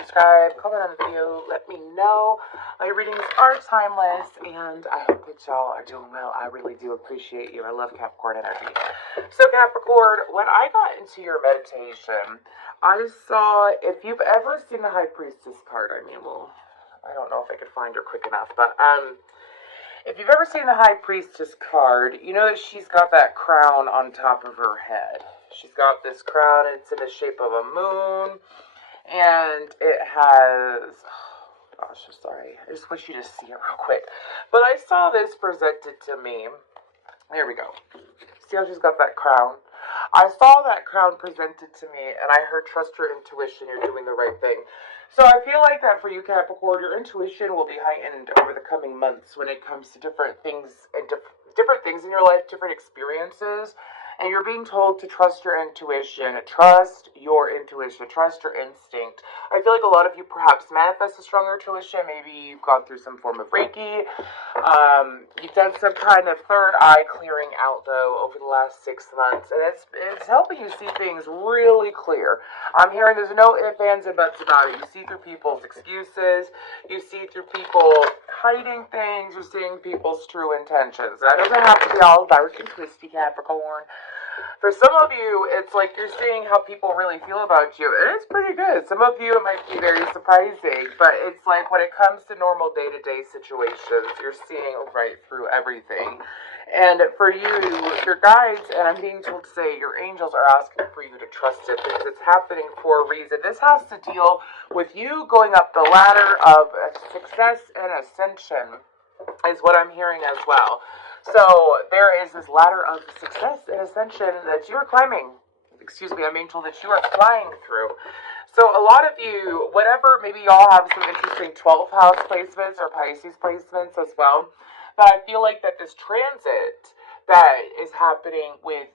subscribe, comment on the video, let me know. My readings are timeless, and I hope that y'all are doing well. I really do appreciate you. I love Capricorn energy. So Capricorn, when I got into your meditation, I saw, if you've ever seen the High Priestess card, I don't know if I could find her quick enough, but if you've ever seen the High Priestess card, you know that she's got that crown on top of her head. She's got this crown, and it's in the shape of a moon, and it has, oh gosh, I'm sorry, I just want you to see it real quick. But I saw this presented to me. There we go. See how she's got that crown? I saw that crown presented to me, and I heard, trust your intuition, you're doing the right thing. So I feel like that for you, Capricorn, your intuition will be heightened over the coming months when it comes to different things and different things in your life, different experiences. And you're being told to trust your intuition, trust your instinct. I feel like a lot of you perhaps manifest a stronger intuition. Maybe you've gone through some form of Reiki. You've done some kind of third eye clearing out, though, over the last 6 months. And it's helping you see things really clear. I'm hearing there's no ifs, ands, and buts about it. You see through people's excuses. You see through people hiding things. You're seeing people's true intentions. That doesn't have to be all dark and twisty, Capricorn. For some of you, it's like you're seeing how people really feel about you, and it's pretty good. Some of you, it might be very surprising, but it's like when it comes to normal day-to-day situations, you're seeing right through everything. And for you, your guides, and I'm being told to say your angels are asking for you to trust it because it's happening for a reason. This has to deal with you going up the ladder of success and ascension, is what I'm hearing as well. So there is this ladder of success and ascension that you are climbing. Excuse me, I'm being told that you are flying through. So a lot of you, whatever, maybe y'all have some interesting 12th house placements or Pisces placements as well. But I feel like that this transit that is happening with,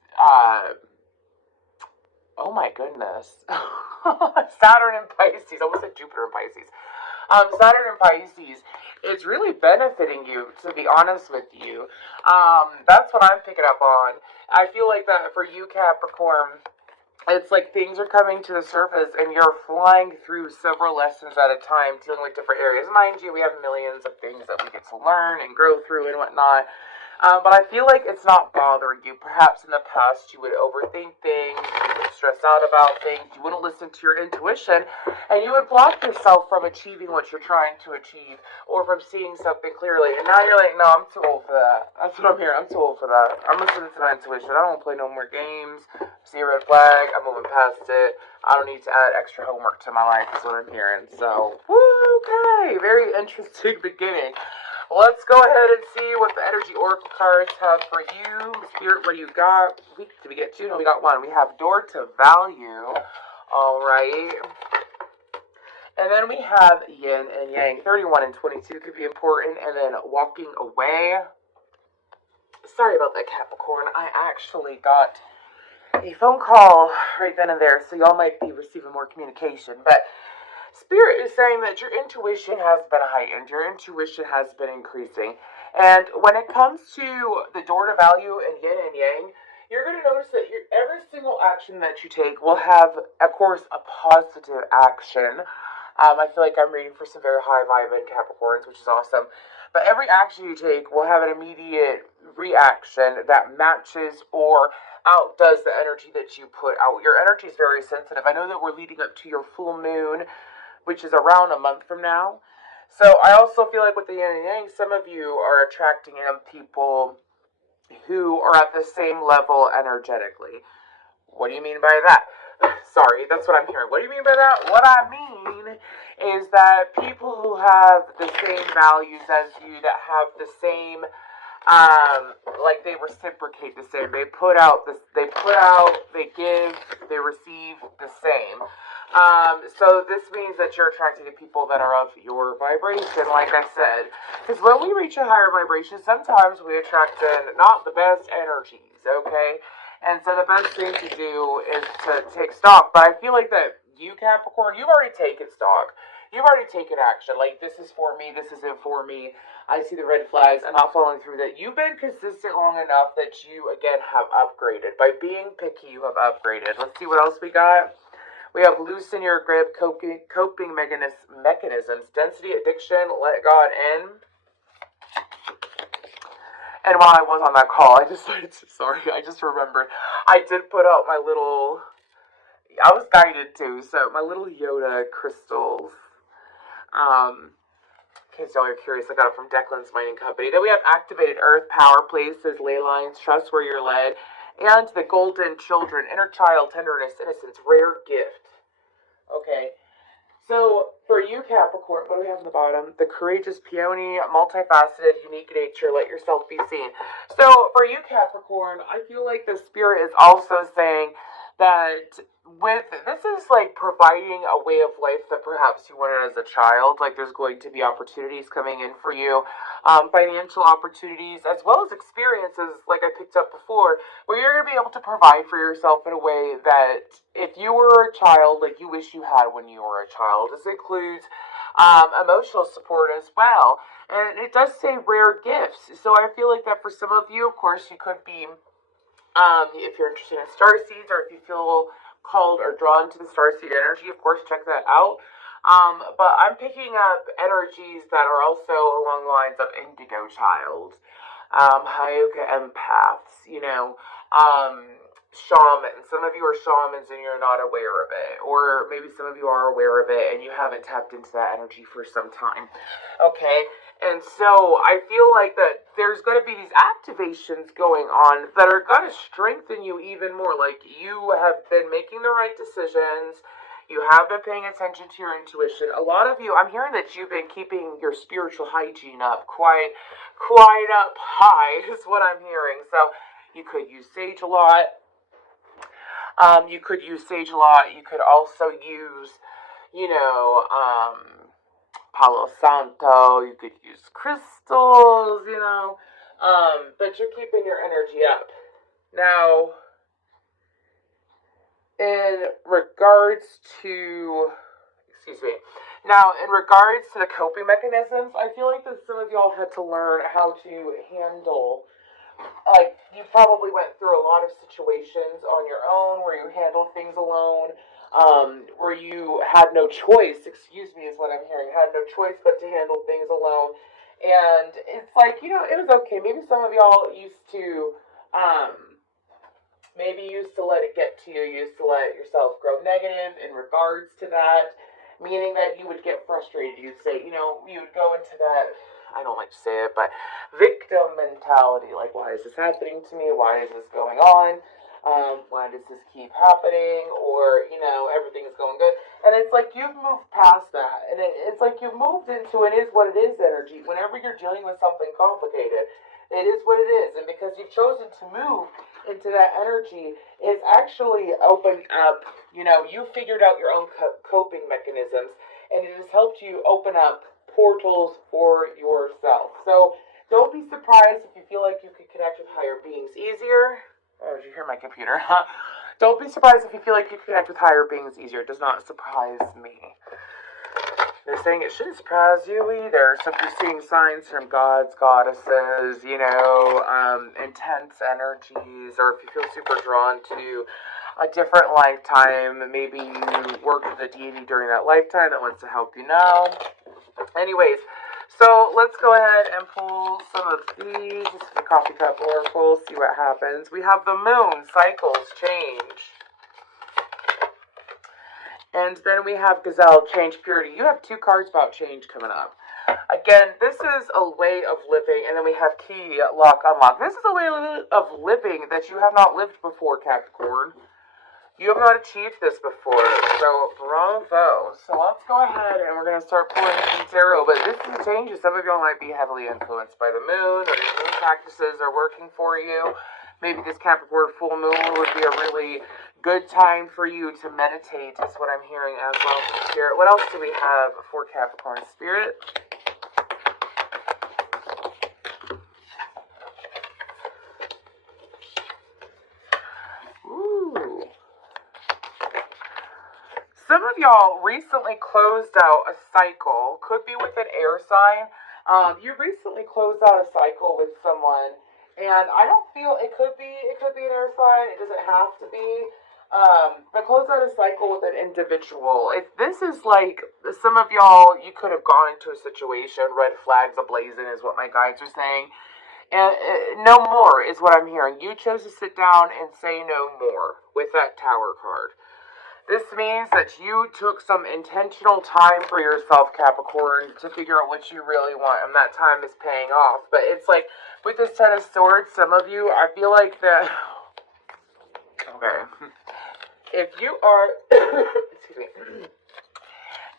oh my goodness, Saturn and Pisces, I almost said Jupiter and Pisces. Saturn and Pisces, it's really benefiting you, to be honest with you. That's what I'm picking up on. I feel like that for you, Capricorn, it's like things are coming to the surface and you're flying through several lessons at a time, dealing with different areas. Mind you, we have millions of things that we get to learn and grow through and whatnot. But I feel like it's not bothering you. Perhaps in the past you would overthink things, you would stress out about things, you wouldn't listen to your intuition, and you would block yourself from achieving what you're trying to achieve, or from seeing something clearly. And now you're like, no, I'm too old for that. That's what I'm hearing. I'm too old for that. I'm listening to my intuition. I don't want to play no more games. See a red flag, I'm moving past it. I don't need to add extra homework to my life, is what I'm hearing. So, okay, very interesting beginning. Let's go ahead and see what the energy oracle cards have for you. Spirit, what do you got? Did we get two? No, we got one. We have door to value. All right. And then we have yin and yang. 31 and 22 could be important. And then walking away. Sorry about that, Capricorn. I actually got a phone call right then and there, so y'all might be receiving more communication. But Spirit is saying that your intuition has been heightened. Your intuition has been increasing. And when it comes to the door to value and yin and yang, you're going to notice that every single action that you take will have, of course, a positive action. I feel like I'm reading for some very high vibe in Capricorns, which is awesome. But every action you take will have an immediate reaction that matches or outdoes the energy that you put out. Your energy is very sensitive. I know that we're leading up to your full moon, which is around a month from now. So I also feel like with the yin and yang, some of you are attracting in people who are at the same level energetically. What do you mean by that? Sorry, that's what I'm hearing. What do you mean by that? What I mean is that people who have the same values as you, that have the same, like they reciprocate the same. They give, they receive the same. So this means that you're attracted to people that are of your vibration, like I said. Because when we reach a higher vibration, sometimes we attract in not the best energies, okay? And so the best thing to do is to take stock. But I feel like that you, Capricorn, you've already taken stock. You've already taken action. Like, this is for me, this isn't for me. I see the red flags. I'm not following through that. You've been consistent long enough that you, again, have upgraded. By being picky, you have upgraded. Let's see what else we got. We have loosen your grip, coping mechanisms, density, addiction, let God in. And while I was on that call, I just remembered, I did put out my little, I was guided too, so my little Yoda crystals. In case y'all are curious, I got it from Declan's Mining Company. Then we have activated earth, power, places, ley lines, trust where you're led, and the golden children, inner child, tenderness, innocence, rare gift. Okay, so for you, Capricorn, what do we have on the bottom? The courageous peony, multifaceted, unique nature, let yourself be seen. So for you, Capricorn, I feel like the spirit is also saying that this is like providing a way of life that perhaps you wanted as a child. Like there's going to be opportunities coming in for you, financial opportunities, as well as experiences, like I picked up before, where you're going to be able to provide for yourself in a way that if you were a child, like you wish you had when you were a child. This includes emotional support as well. And it does say rare gifts. So I feel like that for some of you, of course, you could be, if you're interested in starseeds, or if you feel called or drawn to the starseed energy, of course, check that out. But I'm picking up energies that are also along the lines of indigo child, Hyuga empaths, shamans. Some of you are shamans and you're not aware of it. Or maybe some of you are aware of it and you haven't tapped into that energy for some time. Okay? And so I feel like that there's going to be these activations going on that are going to strengthen you even more. Like you have been making the right decisions. You have been paying attention to your intuition. A lot of you, I'm hearing that you've been keeping your spiritual hygiene up quite up high is what I'm hearing. So you could use sage a lot. You could use sage a lot. You could also use, Palo Santo. You could use crystals, but you're keeping your energy up. Now, in regards to the coping mechanisms, I feel like that some of y'all had to learn how to handle, like, you probably went through a lot of situations on your own where you handled things alone, where you had no choice, is what I'm hearing, had no choice but to handle things alone. And it's like, it was okay. Maybe some of y'all used to let it get to you, used to let yourself grow negative in regards to that, meaning that you would get frustrated. You'd say, you would go into that, I don't like to say it, but victim mentality. Like, why is this happening to me? Why is this going on? Why does this keep happening? Or, everything's going good. And it's like you've moved past that. And it's like you've moved into it is what it is energy. Whenever you're dealing with something complicated, it is what it is. And because you've chosen to move into that energy, it's actually opened up, you figured out your own coping mechanisms, and it has helped you open up portals for yourself. So don't be surprised if you feel like you could connect with higher beings easier. Oh, did you hear my computer? Don't be surprised if you feel like you can connect with higher beings easier. It does not surprise me. They're saying it shouldn't surprise you either. So if you're seeing signs from gods, goddesses, intense energies, or if you feel super drawn to a different lifetime, maybe you worked with a deity during that lifetime that wants to help you now. Anyways, so let's go ahead and pull some of these. This is the coffee cup oracle. See what happens. We have the moon, cycles, change. And then we have Gazelle, change, purity. You have 2 cards about change coming up. Again, this is a way of living. And then we have key, lock, unlock. This is a way of living that you have not lived before, Capricorn. You have not achieved this before, so bravo. So let's go ahead and we're going to start pulling some tarot. But this is changes. Some of y'all might be heavily influenced by the moon, or your moon practices are working for you. Maybe this Capricorn full moon would be a really good time for you to meditate, is what I'm hearing as well from Spirit. What else do we have for Capricorn Spirit? Ooh. Some of y'all recently closed out a cycle. Could be with an air sign. You recently closed out a cycle with someone, and I don't feel it could be an air sign. It doesn't have to be. But close out a cycle with an individual. If this is like, some of y'all, you could have gone into a situation, red flags ablazing is what my guides are saying. And no more is what I'm hearing. You chose to sit down and say no more with that Tower card. This means that you took some intentional time for yourself, Capricorn, to figure out what you really want, and that time is paying off. But it's like, with this Ten of Swords, some of you, I feel like that... Okay. If you are... excuse me.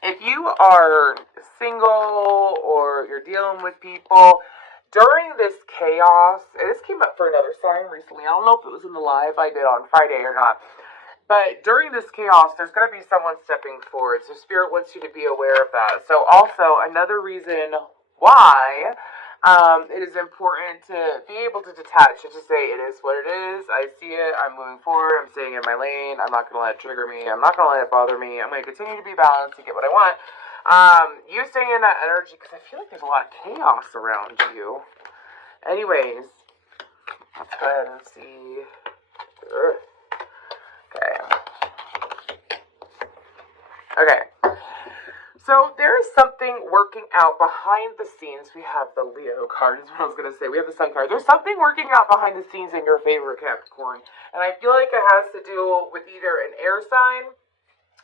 If you are single, or you're dealing with people... During this chaos, and this came up for another sign recently, I don't know if it was in the live I did on Friday or not, but during this chaos, there's going to be someone stepping forward, so Spirit wants you to be aware of that. So also, another reason why it is important to be able to detach and to say, it is what it is, I see it, I'm moving forward, I'm staying in my lane, I'm not going to let it trigger me, I'm not going to let it bother me, I'm going to continue to be balanced to get what I want. You staying in that energy, because I feel like there's a lot of chaos around you. Anyways, let's go ahead and see. Okay. So there is something working out behind the scenes. We have the Leo card, is what I was going to say. We have the Sun card. There's something working out behind the scenes in your favor, Capricorn. And I feel like it has to do with either an air sign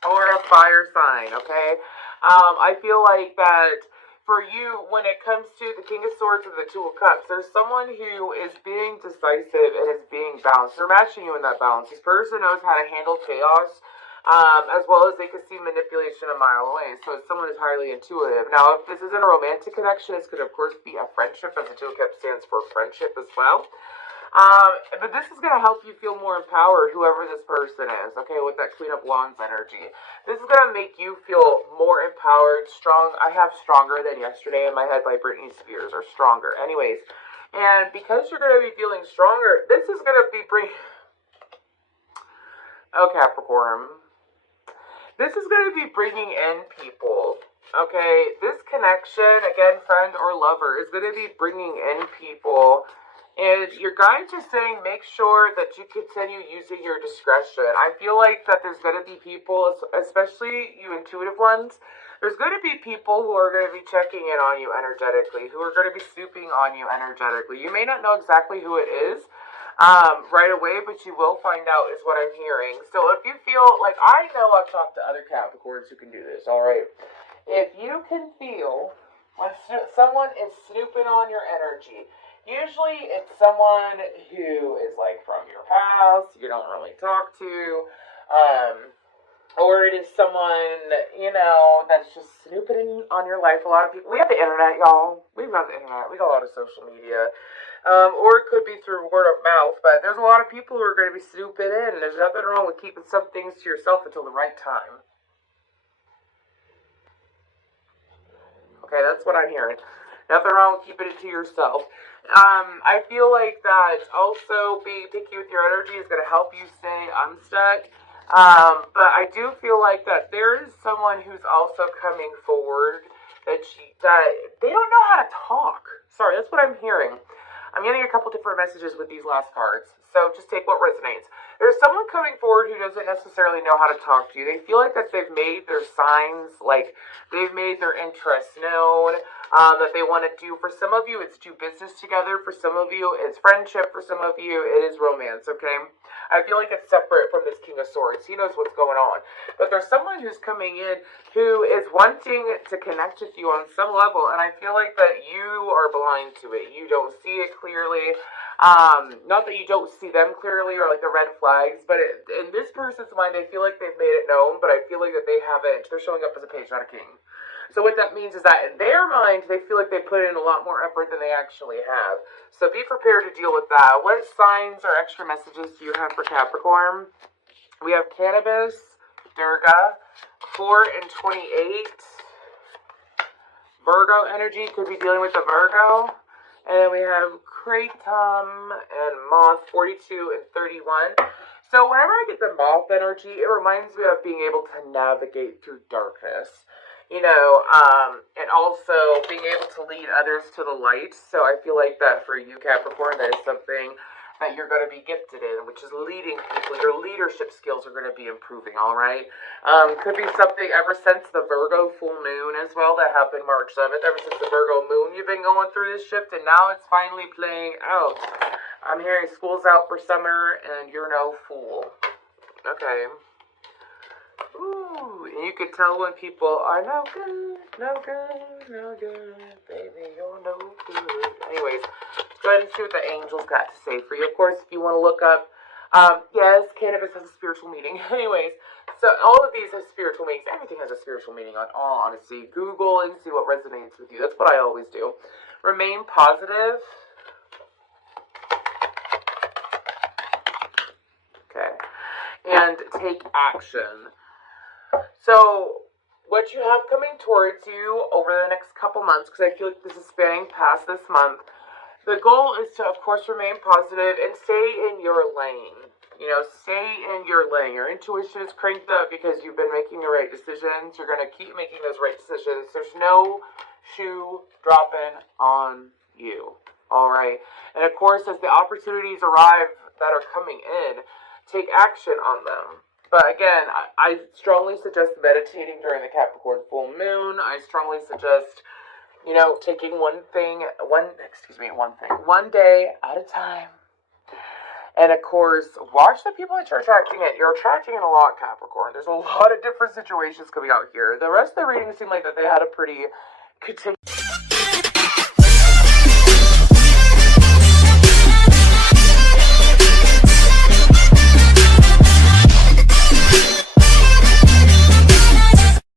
or a fire sign, okay? I feel like that for you, when it comes to the King of Swords and the Two of Cups, there's someone who is being decisive and is being balanced. They're matching you in that balance. This person knows how to handle chaos, as well as they can see manipulation a mile away. So it's someone who's highly intuitive. Now, if this isn't a romantic connection, this could, of course, be a friendship, as the Two of Cups stands for friendship as well. But this is going to help you feel more empowered, whoever this person is, okay, with that Queen of Wands energy. This is going to make you feel more empowered, strong. I have Stronger Than Yesterday in my head by Britney Spears, or Stronger. Anyways, and because you're going to be feeling stronger, this is going to be Oh, Capricorn. This is going to be bringing in people, okay? This connection, again, friend or lover, is going to be bringing in people. And your guides are saying, make sure that you continue using your discretion. I feel like that there's going to be people, especially you intuitive ones, there's going to be people who are going to be checking in on you energetically, who are going to be snooping on you energetically. You may not know exactly who it is right away, but you will find out, is what I'm hearing. So if you feel like, I know I've talked to other Capricorns who can do this, all right? If you can feel when someone is snooping on your energy, usually it's someone who is like from your past, you don't really talk to, or it is someone, you know, that's just snooping on your life. A lot of people, we have the internet, y'all. We've got the internet. We got a lot of social media. Or it could be through word of mouth, but there's a lot of people who are going to be snooping in, and there's nothing wrong with keeping some things to yourself until the right time. Okay, that's what I'm hearing. Nothing wrong with keeping it to yourself. I feel like that also being picky with your energy is going to help you stay unstuck. But I do feel like that there is someone who's also coming forward that they don't know how to talk. Sorry, that's what I'm hearing. I'm getting a couple different messages with these last cards, so just take what resonates. There's someone coming forward who doesn't necessarily know how to talk to you. They feel like that they've made their signs, like they've made their interests known, that they want to do. For some of you, it's do business together. For some of you, it's friendship. For some of you, it is romance, okay? I feel like it's separate from this King of Swords. He knows what's going on. But there's someone who's coming in who is wanting to connect with you on some level, and I feel like that you are blind to it. You don't see it clearly. Not that you don't see them clearly or like the red flags, but in this person's mind, they feel like they've made it known, but I feel like that they haven't. They're showing up as a page, not a king. So what that means is that in their mind, they feel like they put in a lot more effort than they actually have. So be prepared to deal with that. What signs or extra messages do you have for Capricorn? We have Cannabis, Durga, 4 and 28. Virgo energy, could be dealing with the Virgo. And then we have Kratom and Moth, 42 and 31. So whenever I get the Moth energy, it reminds me of being able to navigate through darkness. You know, and also being able to lead others to the light. So I feel like that for you, Capricorn, that is something that you're going to be gifted in, which is leading people. Your leadership skills are going to be improving, all right? Could be something ever since the Virgo full moon as well that happened March 7th. Ever since the Virgo moon, you've been going through this shift, and now it's finally playing out. I'm hearing school's out for summer, and you're no fool. Okay. Ooh, and you can tell when people are no good, no good, no good, baby, you're no good. Anyways, let's go ahead and see what the angels got to say for you. Of course, if you want to look up, yes, cannabis has a spiritual meaning. Anyways, so all of these have spiritual meanings. Everything has a spiritual meaning, on all honesty. Google and see what resonates with you. That's what I always do. Remain positive. Okay. And take action. So, what you have coming towards you over the next couple months, because I feel like this is spanning past this month, the goal is to, of course, remain positive and stay in your lane. You know, stay in your lane. Your intuition is cranked up because you've been making the right decisions. You're going to keep making those right decisions. There's no shoe dropping on you. All right? And, of course, as the opportunities arrive that are coming in, take action on them. But again, I strongly suggest meditating during the Capricorn full moon. I strongly suggest, you know, taking one day at a time. And of course, watch the people that you're attracting in. You're attracting in a lot, Capricorn. There's a lot of different situations coming out here. The rest of the readings seem like that they had a pretty continuous